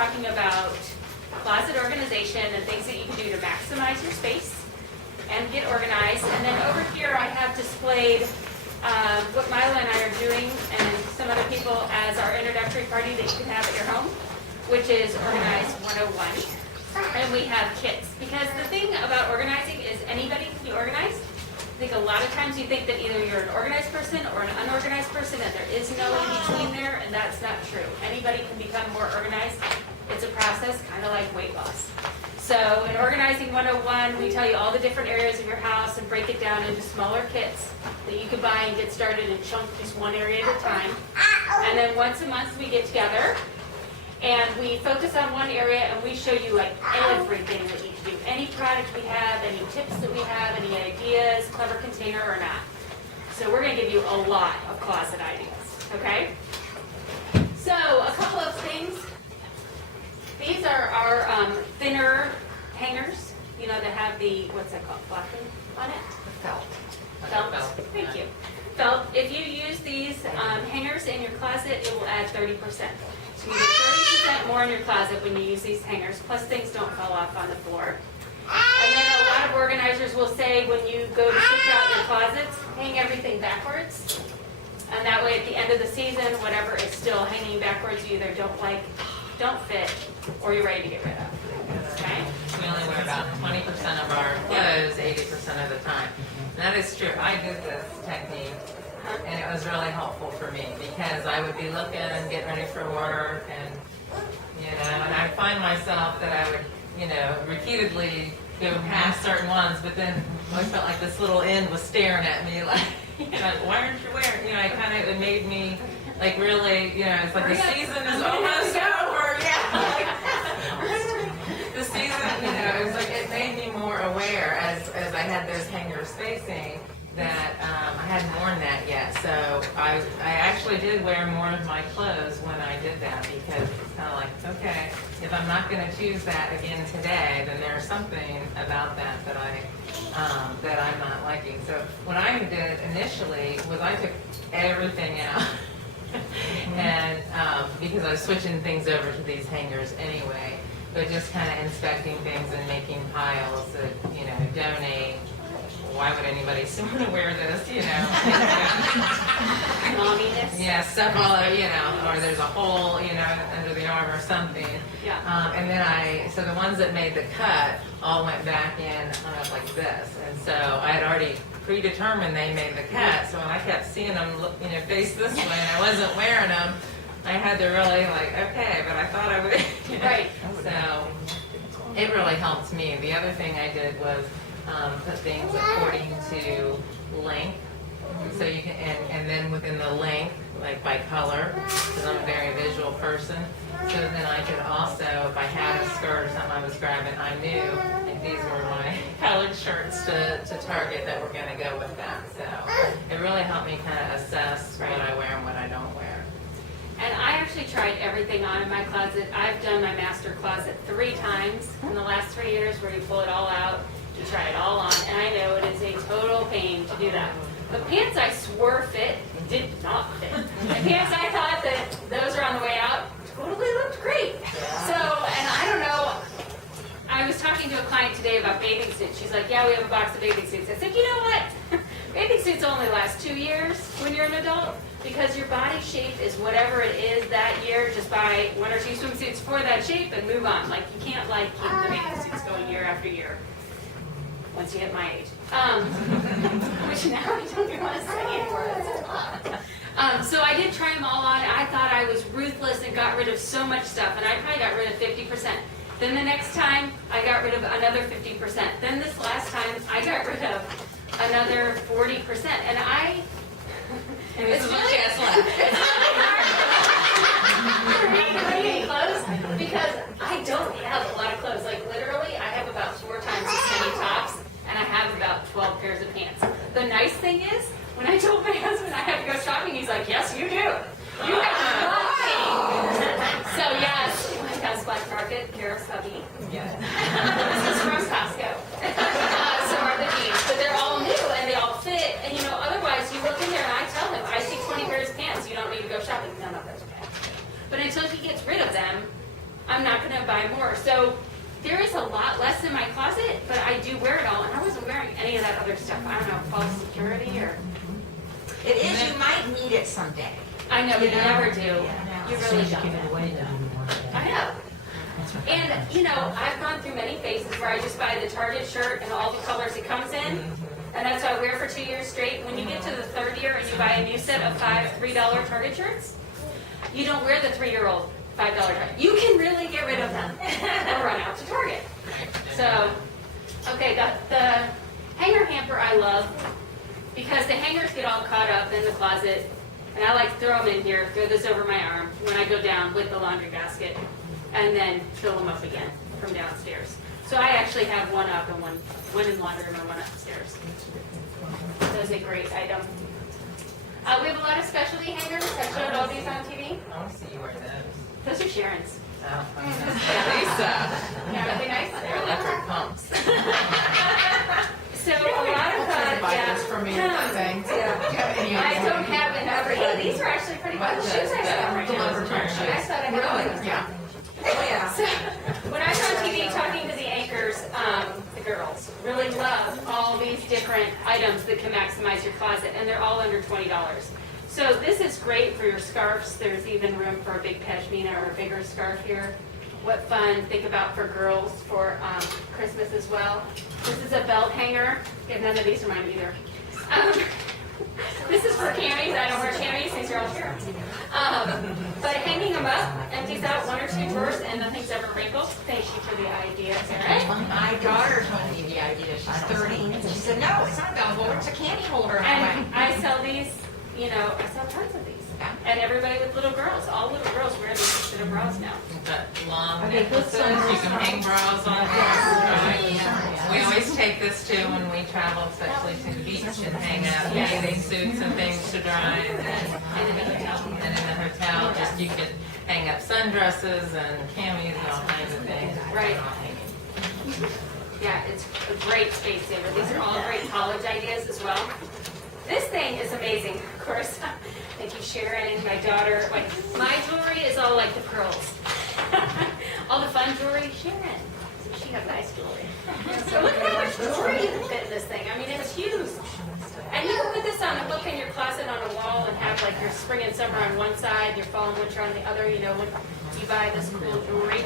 talking about closet organization and things that you can do to maximize your space and get organized. And then over here I have displayed what Mila and I are doing and some other people as our introductory party that you can have at your home, which is Organize 101. And we have kits. Because the thing about organizing is anybody can be organized. I think a lot of times you think that either you're an organized person or an unorganized person and there is no in between there, and that's not true. Anybody can become more organized. It's a process, kind of like weight loss. So in Organizing 101, we tell you all the different areas of your house and break it down into smaller kits that you can buy and get started and chunk just one area at a time. And then once a month we get together and we focus on one area and we show you like everything that you can do. Any product we have, any tips that we have, any ideas, clever container or not. So we're going to give you a lot of closet ideas, okay? So a couple of things. These are our thinner hangers, you know, that have the, what's that called, blocking on it? Felt. Felt. Thank you. Felt. If you use these hangers in your closet, it will add 30%. So you get 30% more in your closet when you use these hangers, plus things don't fall off on the floor. And then a lot of organizers will say when you go to switch out your closets, hang everything backwards. And that way at the end of the season, whatever is still hanging backwards, you either don't like, don't fit, or you're ready to get rid of. Okay? We only wear about 20% of our clothes 80% of the time. And that is true. I did this technique, and it was really helpful for me because I would be looking and getting ready for work, and and I find myself that I would, repeatedly go past certain ones, but then I always felt like this little end was staring at me, like, why aren't you wearing? It made me like really, it's like the season is almost over. The season, it was like it made me more aware as I had those hangers facing that I hadn't worn that yet. So I actually did wear more of my clothes when I did that because it's kind of like, okay, if I'm not going to choose that again today, then there's something about that I'm not liking. So what I did initially was I took everything out. And because I was switching things over to these hangers anyway, but just kind of inspecting things and making piles that, donate. Why would anybody still want to wear this, Momminess. Yeah, stuff all over, or there's a hole, under the arm or something. Yeah. And then so the ones that made the cut all went back in like this. And so I had already predetermined they made the cut, so when I kept seeing them, face this way, and I wasn't wearing them, I had to really okay, but I thought I would. Right. So it really helped me. The other thing I did was put things according to length. So you can, and then within the length, like by color, because I'm a very visual person. So then I could also, if I had a skirt or something I was grabbing, I knew like these were my colored shirts to target that were going to go with that. So it really helped me kind of assess what I wear and what I don't wear. And I actually tried everything on in my closet. I've done my master closet 3 times in the last 3 years where you pull it all out, you try it all on, and I know it is a total pain to do that. The pants I swore fit did not fit. The pants I thought that those are on the way out totally looked great. So, and I don't know, I was talking to a client today about bathing suits. She's like, yeah, we have a box of bathing suits. I said, you know what? Bathing suits only last 2 years when you're an adult because your body shape is whatever it is that year. Just buy 1 or 2 swimsuits for that shape and move on. Like, you can't keep the bathing suits going year after year. Once you hit my age. Which now I don't even want to say anymore. That's a lot. So I did try them all on. I thought I was ruthless and got rid of so much stuff, and I probably got rid of 50%. Then the next time, I got rid of another 50%. Then this last time, I got rid of another 40%. And This is what she has left. It's really hard for me to put any clothes because I don't have a lot of clothes. Like literally, I have about 4 times as many tops, and I have about 12 pairs of pants. The nice thing is, when I told my husband I had to go shopping, he's like, yes, you do. You have nothing. So yes, Whitehouse Black Market, Kara's hubby. Yes. This is from Costco. So are the jeans, but they're all new and they all fit. And otherwise you look in there and I tell him, I see 20 pairs of pants. You don't need to go shopping. No, that's okay. But until he gets rid of them, I'm not buy more. So there is a lot less in my closet, but I do wear it all, and I wasn't wearing any of that other stuff. I don't know, false security or. It is, you might need it someday. I know, but you Yeah. never do. Yeah. You really don't. I know. And, you know, I've gone through many phases where I just buy the Target shirt and all the colors it comes in. And that's what I wear for 2 years straight. When you get to the third year and you buy a new set of $3 Target shirts, you don't wear the 3-year-old $5 Target. You can really get rid of them or run out to Target. So, okay, the hanger hamper I love because the hangers get all caught up in the closet. And I like to throw them in here, throw this over my arm when I go down with the laundry basket, and then fill them up again from downstairs. So I actually have one up and one in the laundry room and one upstairs. That's a great item. We have a lot of specialty hangers. I've showed all these on TV. I want to see you wear those. Those are Sharon's. Oh, Lisa. Yeah, are they nice? They're electric pumps. So a lot of yeah. for me, Yeah. thanks. I don't have enough. Hey, these are actually pretty cool shoes I have right now. I thought I had Really? Yeah. Oh, yeah. So, when I was on TV talking to the anchors, the girls really love all these different items that can maximize your closet, and they're all under $20. So this is great for your scarves. There's even room for a big pashmina or a bigger scarf here. What fun, think about for girls for Christmas as well. This is a belt hanger. Yeah, none of these are mine either. This is for camis. I don't wear camis. These are all here. But hanging them up empties out 1 or 2 drawers and nothing's ever wrinkled. Thank you for the idea, Sarah. My daughter told me the idea. She's 13. And she said, no, it's not available. It's a candy holder. And I'm And like, I sell these, you know, I sell tons of these. Yeah. And everybody with little girls, all little girls wear these instead of bras now. We've got long necklaces, you can hang bras on there. We always take this too when we travel, especially to the beach and hang out bathing suits and things to dry. And in the hotel, just you can hang up sundresses and camis and all kinds of things. Right. Yeah, it's a great space saver. These are all great college ideas as well. This thing is amazing, of course. Thank you, Sharon, my daughter. Like, my jewelry is all like the pearls. All the fun jewelry, Sharon. So she has nice jewelry. So look at how much jewelry you can fit in this thing. I mean, it's huge. And you can put this on a hook in your closet on a wall and have like your spring and summer on one side, your fall and winter on the other, you know, when you buy this cool jewelry.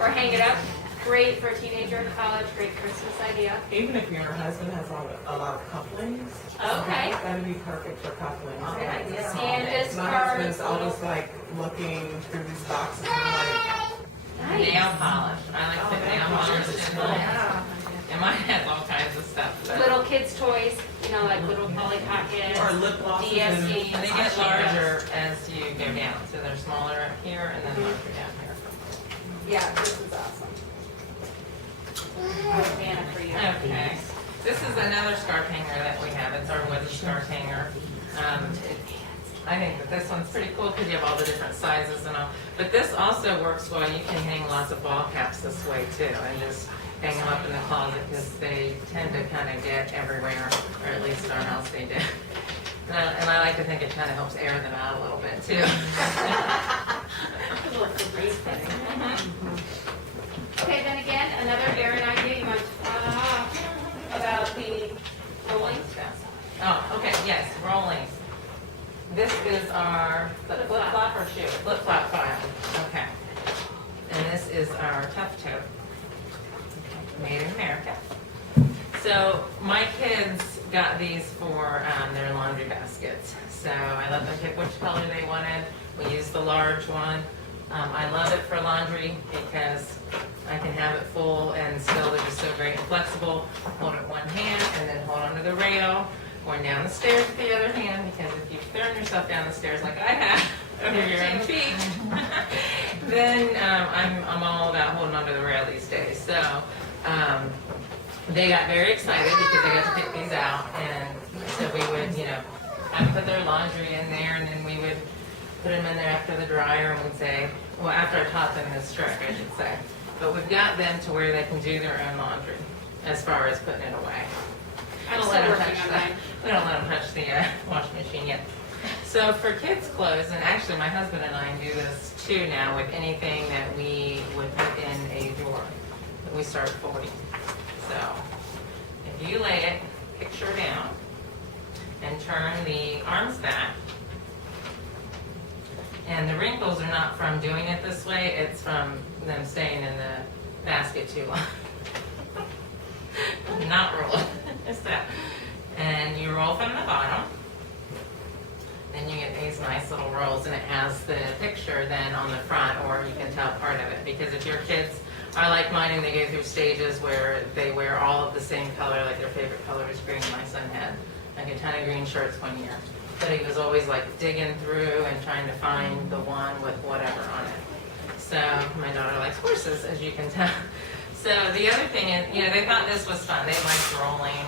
Or hang it up. Great for a teenager in college, great Christmas idea. Even if your husband has a lot of couplings. Okay. That'd be perfect for couplings. Good idea. Small And bits. this My card husband's is always like looking through these boxes and like, Nail polish, I like to put nail polish in mine. yeah. And mine has all kinds of stuff. But Little kids' toys, you know, like little Polly Pockets. or lip glosses DS and games. And they get larger as you go down, so they're smaller up here and then larger down here. Yeah, this is awesome. I'm a fan of for you. Okay, this is another scarf hanger that we have, it's our wooden scarf hanger. I think that this one's pretty cool because you have all the different sizes and all, but this also works well, you can hang lots of ball caps this way too, and just hang them up in the closet because they tend to kind of get everywhere, or at least our house they do. And I like to think it kind of helps air them out a little bit too. Okay, then again, another Erin idea you want to talk about the rolling stuff. Oh, okay, yes, rolling. This is our flip flop or shoe? Flip flop file, okay. And this is our tough tote, made in America. So my kids got these for their laundry baskets. So I let them pick which color they wanted. We used the large one. I love it for laundry because I can have it full and still they're just so great and flexible. Hold it with one hand and then hold onto the rail. Going down the stairs with the other hand because if you've thrown yourself down the stairs like I have over your own feet, then I'm all about holding onto the rail these days. So they got very excited because they got to pick these out, and so we would, you know, have them put their laundry in there, and then we would put them in there after the dryer, and we'd say, well, after I taught them this trick, I should say. But we've got them to where they can do their own laundry as far as putting it away. I'm We don't still let them working touch on the- mine. We don't let them touch the washing machine yet. So for kids' clothes, and actually my husband and I do this too now with anything that we would put in start folding. So if you lay it picture down and turn the arms back, and the wrinkles are not from doing it this way, it's from them staying in the basket too long. Not rolling. So, and you roll from the bottom. Then you get these nice little rolls, and it has the picture then on the front, or you can tell part of it. Because if your kids are like mine and they go through stages where they wear all of the same color, like their favorite color is green. My son had like a ton of green shirts one year, but he was always like digging through and trying to find the one with whatever on it. So my daughter likes horses, as you can tell. So the other thing is, they thought this was fun. They liked rolling,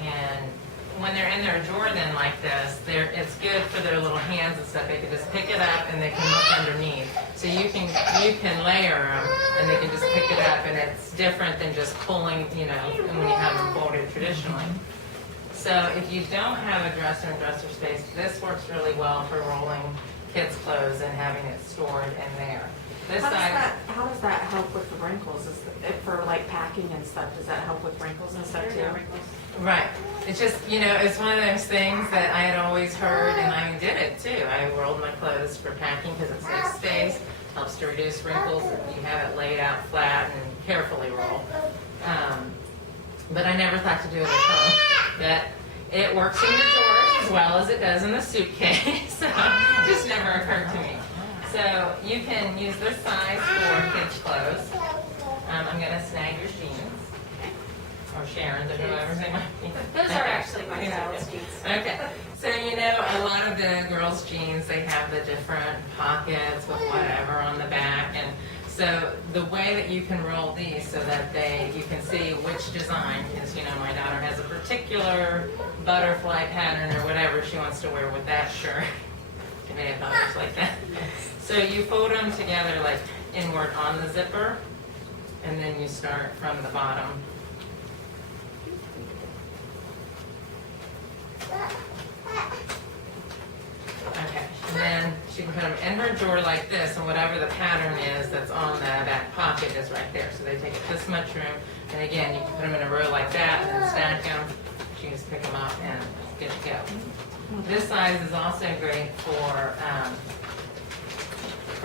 and when they're in their Jordan like this, it's good for their little hands and stuff. They can just pick it up and they can look underneath. So you can layer them and they can just pick it up, and it's different than just pulling, when you have them folded traditionally. So if you don't have a dresser and dresser space, this works really well for rolling kids' clothes and having it stored in there. How does that help with the wrinkles? Is it for like packing and stuff? Does that help with wrinkles and stuff too? Right. It's just, it's one of those things that I had always heard, and I did it too. I rolled my clothes for packing because it saves space, helps to reduce wrinkles. You have it laid out flat and carefully rolled. But I never thought to do it at home. That it works in your drawers as well as it does in the suitcase. So it just never occurred to me. So you can use this size for kids' clothes. I'm going to snag your jeans. Or Sharon's, or whoever's they might be. Those are actually my child's jeans. Okay. So, a lot of the girls' jeans, they have the different pockets with whatever on the back. And so the way that you can roll these so that you can see which design, because, my daughter has a particular butterfly pattern or whatever she wants to wear with that shirt. She may have daughters like that. So you fold them together like inward on the zipper, and then you start from the bottom. Okay, and then she can put them in her drawer like this, and whatever the pattern is that's on the back pocket is right there. So they take up this much room, and again, you can put them in a row like that, and then stack them. She can just pick them up and get to go. This size is also great for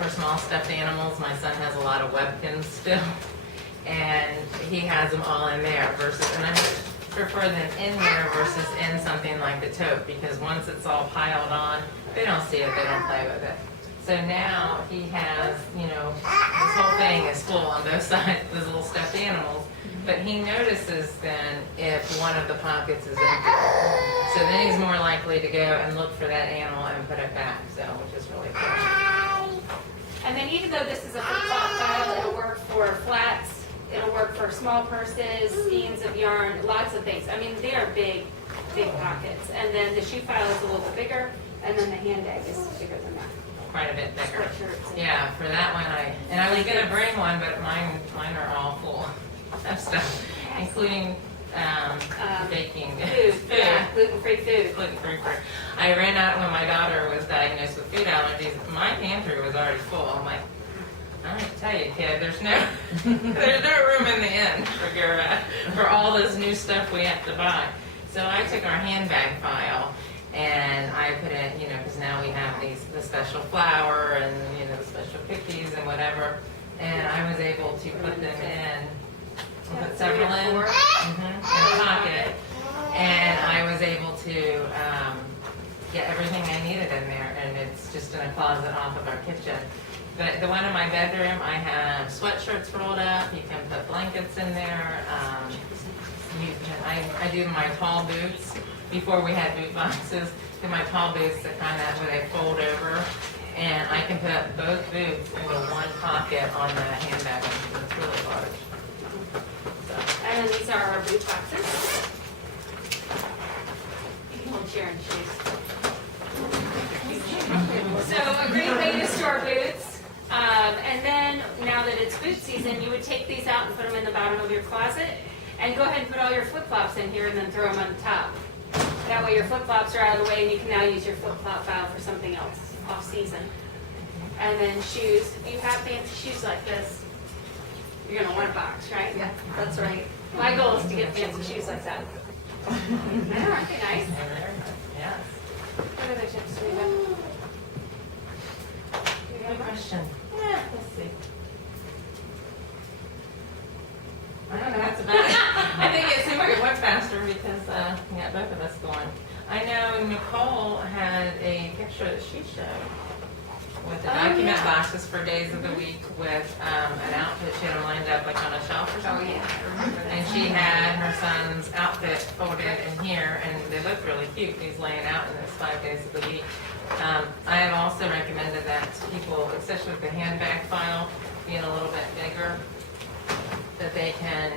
small stuffed animals. My son has a lot of Webkins still, and he has them all in there and I prefer them in there versus in something like the tote, because once it's all piled on, they don't see it, they don't play with it. So now he has, this whole thing is full on both sides, those little stuffed animals, but he notices then if one of the pockets is empty. So then he's more likely to go and look for that animal and put it back, which is really cool. And then even though this is a flip-flop file, it'll work for flats, it'll work for small purses, skeins of yarn, lots of things. I mean, they are big, big pockets. And then the shoe file is a little bit bigger, and then the hand bag is bigger than that. Quite a bit bigger. Sweatshirts. Yeah, for that one I was gonna bring one, but mine are all full of stuff, including baking Food, yeah, gluten-free food. Gluten-free. I ran out when my daughter was diagnosed with food allergies. My pantry was already full. I'm like, I have to tell you, kid, there's no room in the inn for all this new stuff we have to buy. So I took our handbag file and I put it, because now we have the special flour and the special cookies and whatever, and I was able to put them in. Put several in a pocket, and I was able to get everything I needed in there, and it's just in a closet off of our kitchen. But the one in my bedroom, I have sweatshirts rolled up. You can put blankets in there. I do my tall boots. Before we had boot boxes, do my tall boots that kind of where they fold over, and I can put both boots into one pocket on the handbag. It's really large. And then these are our boot boxes. You can hold Sharon's shoes. So a great way to store boots. And then, now that it's boot season, you would take these out and put them in the bottom of your closet, and go ahead and put all your flip-flops in here and then throw them on the top. That way your flip-flops are out of the way and you can now use your flip-flop file for something else, off-season. And then shoes. If you have fancy shoes like this, You're gonna want a box, right? Yeah. That's right. My goal is to get fancy shoes like that. I know, aren't they nice? Yes. What other tips do we have? Do you have Good a question? question. Yeah, let's see. I don't know, that's about it. I think it seemed like it went faster because, we got both of us going. I know Nicole had a picture that she showed with the Oh, document yeah. boxes for days of the week with, an outfit. She had them lined up like on a shelf or Oh, something. yeah, I remember that. And she had her son's outfit folded in here, and they look really cute. He's laying out in this 5 days of the week. I have also recommended that to people, especially with the handbag file being a little bit bigger, that they can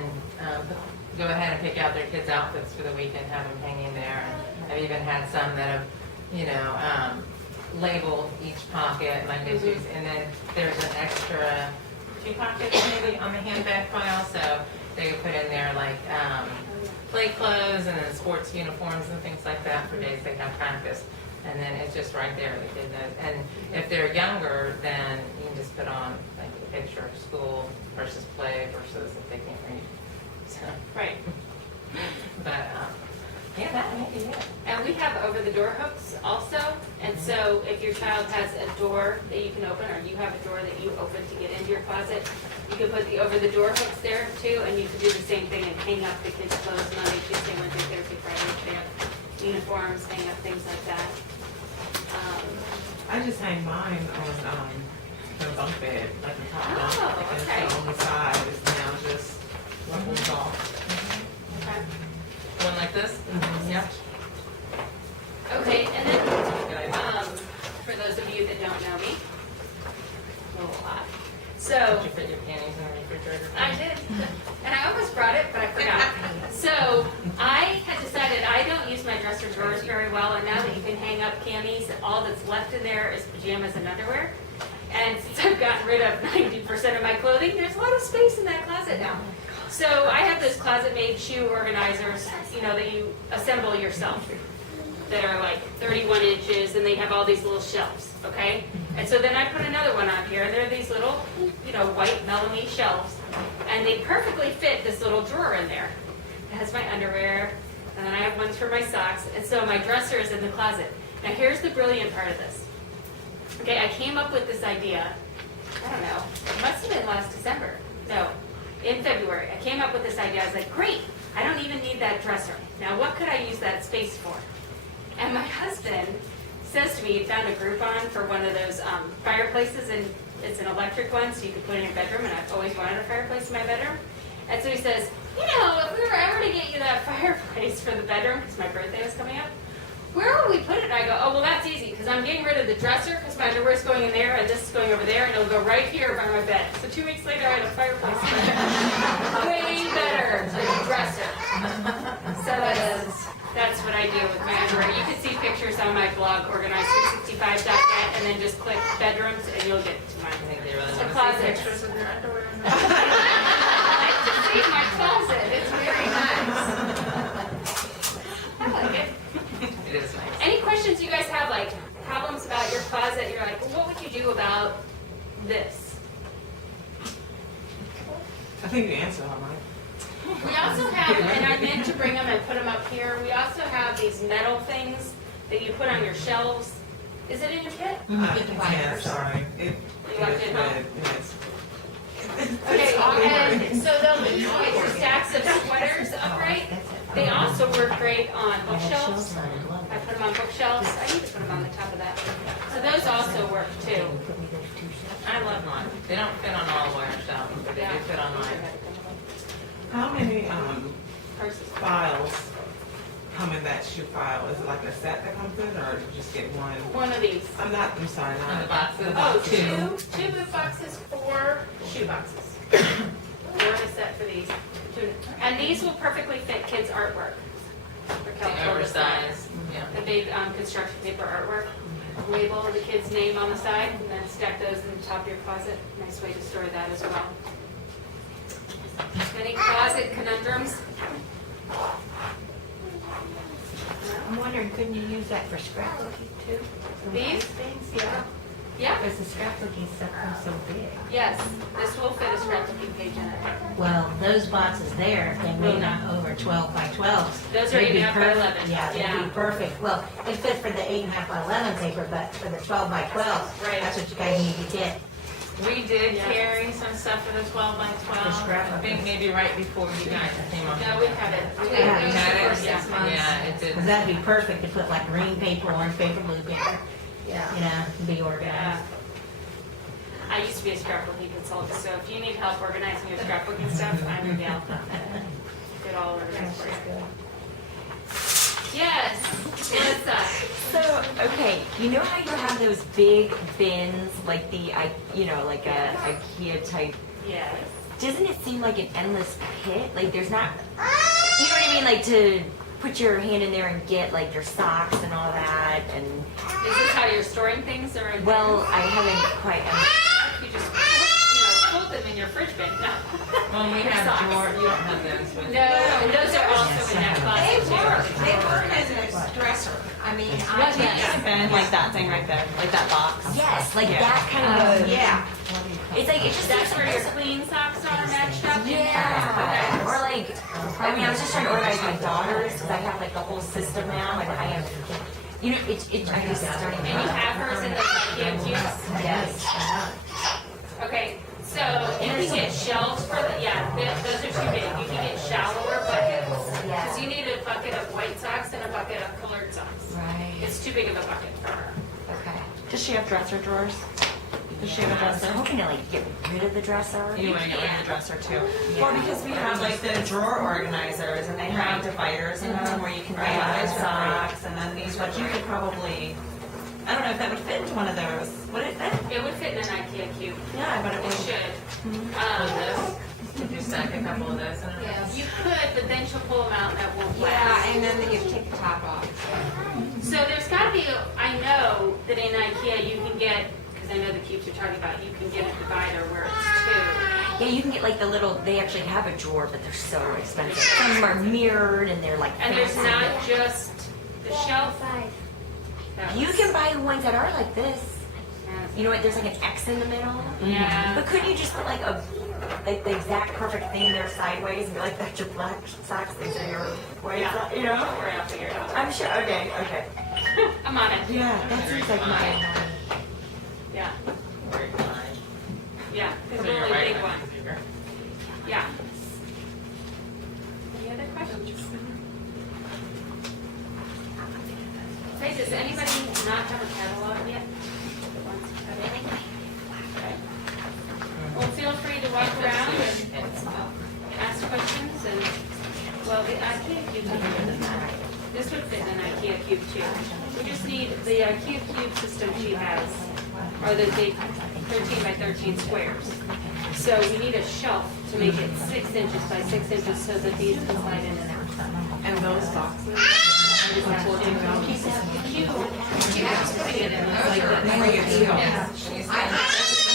go ahead and pick out their kids' outfits for the week and have them hanging there. And I've even had some that have, labeled each pocket, like they choose, and then there's an extra 2 pockets maybe on the handbag file, so they could put in there like play clothes and then sports uniforms and things like that for days they have practice. And then it's just right there, the kid knows. And if they're younger, then you can just put on like a picture of school versus play versus if they can't read. So, Right. but yeah, that may be it. And we have over-the-door hooks also, and so if your child has a door that you can open, or you have a door that you open to get into your closet, you can put the over-the-door hooks there too, and you can do the same thing and hang up the kids' clothes Monday, Tuesday, Wednesday, Thursday, Friday, if they have uniforms, hang up things like that. I just hang mine on the bunk bed, like the top bunk. Oh, Because okay. the only side is now just ruffles off. Okay. One like this? Yep. Okay, and then, Good idea. for those of you that don't know me, a little lot. Did So, you put your panties in the refrigerator? I did, and I almost brought it, but I forgot. So, I had decided I don't use my dresser drawers very well, and now that you can hang up camis, all that's left in there is pajamas and underwear. And since I've gotten rid of 90% of my clothing, there's a lot of space in that closet now. So I have those closet-made shoe organizers, that you assemble yourself, that are like 31 inches, and they have all these little shelves, okay? And so then I put another one on here, and they're these little, white Melamine shelves, and they perfectly fit this little drawer in there. It has my underwear, and then I have ones for my socks, and so my dresser is in the closet. Now here's the brilliant part of this. Okay, I came up with this idea, I don't know, it must have been last December. No, in February. I came up with this idea. I was like, great, I don't even need that dresser. Now what could I use that space for? And my husband says to me, he found a Groupon for one of those fireplaces, and it's an electric one, so you can put it in your bedroom, and I've always wanted a fireplace in my bedroom. And so he says, if we were ever to get you that fireplace for the bedroom, because my birthday was coming up, where would we put it? And I go, oh, well, that's easy, because I'm getting rid of the dresser, because my underwear's going in there, and this is going over there, and it'll go right here by my bed. So 2 weeks later, I had a fireplace. Way better than a dresser. So that's what I do with my underwear. You can see pictures on my blog, organized365.net, and then just click bedrooms, and you'll get to I mine. think they really The want to see closet. pictures of your underwear. I like to see my closet. It's very nice. I like it. It is nice. Any questions you guys have, like problems about your closet? You're like, well, what would you do about this? I think you answered all mine. We also have, and I meant to bring them and put them up here, we also have these metal things that you put on your shelves. Is it in your kit? Yeah, sorry. It You left it home? red, yes. Okay, and so they'll keep your stacks of sweaters upright. They also work great on bookshelves. I put them on bookshelves. I need to put them on the top of that. So those also work too. I love mine. They don't fit on all of our shelves, but they do fit on mine. How many Purses. files come in that shoe file? Is it like a set that comes in, or you just get one? One of these. I'm sorry, And the not. boxes. Oh, two boot boxes, 4 shoe boxes. 4 in a set for these. And these will perfectly fit kids' artwork. For The California. oversized, yeah. The big construction paper artwork. Label the kid's name on the side, and then stack those in the top of your closet. Nice way to store that as well. Any closet conundrums? I'm wondering, couldn't you use that for scrapbooking too? These? Things, yeah. Yeah. Because the scrapbooking stuff comes so big. Yes, this will fit a scrapbooking page in it. those boxes there, they may not over 12 by 12. Those are They'd be 8.5 by perfect. 11. Yeah, they'd be perfect. Well, it fit for the 8.5 by 11 paper, but for the 12 by 12, Right. that's what you guys need to get. We did Yeah. carry some stuff for the 12 by 12. scrap I think maybe right before you guys came on. No, we haven't. We Yeah, haven't. you had it? For 6 months. Yeah, it did. 'Cause that'd be perfect to put like green paper, orange paper, blue paper, Yeah. you know, be Yeah. organized. I used to be a scrapbooking consultant, so if you need help organizing your scrapbooking stuff, I'm your gal. Get all organized for you. Yes, Melissa. So, okay, you know how you have those big bins, like like a IKEA type? Yes. Doesn't it seem like an endless pit? Like there's not, you know what I mean? Like to put your hand in there and get like your socks and all that, and Is this how you're storing things, or? well, I haven't quite. You just, put them in your fridge bin. No. Well, we have Socks. drawer, you don't have those, but. No, and those are also in that They closet work, too. they work as a dresser. I mean, What I bin? Like that thing right there, like that box. Yes, like Yeah. that kind of. yeah. It's like it just That's seems where like your clean socks are matched up in there? Yeah, or like, I mean, I was just trying to organize my daughters, because I have like the whole system now, and I have, you know, I'm just starting. And you have hers in the IKEA cubes? Yes. Okay, so you can get shelves for the, those are too big. You can get shallower buckets. Because you need a bucket of white socks and a bucket of colored socks. Right, It's too big of a bucket for her. okay. Does she have dresser drawers? Does she have a I was dresser? hoping to like get rid of the dresser. You want to get rid of the dresser too? Yeah. Well, because we have like the drawer organizers and they have dividers in them where you can divide socks and then these, but you could probably, I don't know if that would fit into one of those. Would it fit? It would fit in an IKEA cube. Yeah, but it It would. should. Could you stack a couple of those in there? You could, but then she'll pull them out and that won't Yeah, last. and then you take the top off. So there's gotta be, I know that in IKEA you can get, because I know the cubes you're talking about, you can get a divider where it's Yeah, you can get like the little, they actually have a drawer, but they're so expensive. Some are mirrored and they're like. two. And there's fancy. not just the shelf. That You was- can buy the ones that are like this. You know what, there's like an X in the middle. Yeah. But couldn't you just put like like the exact perfect thing there sideways and be like, that's your black socks, these are your white Yeah. socks, you know? Don't worry, I'll figure it out. I'm sure, okay. I'm on it. Yeah, that seems like my, Yeah, Very fine. yeah, the So really you're right, big one. Mrs. Beaver. Yeah. Any other questions? Say, does anybody not have a catalog yet? That wants to cut in? Okay. Well, feel free to walk around and ask questions and, well, the IKEA cube, this would fit in an IKEA cube too. We just need, the IKEA cube system she has are the big 13 by 13 squares. So we need a shelf to make it 6 inches by 6 inches so that these can slide in and out. And those boxes? Cube, you have to put it in Like the thing where you seal. Yeah.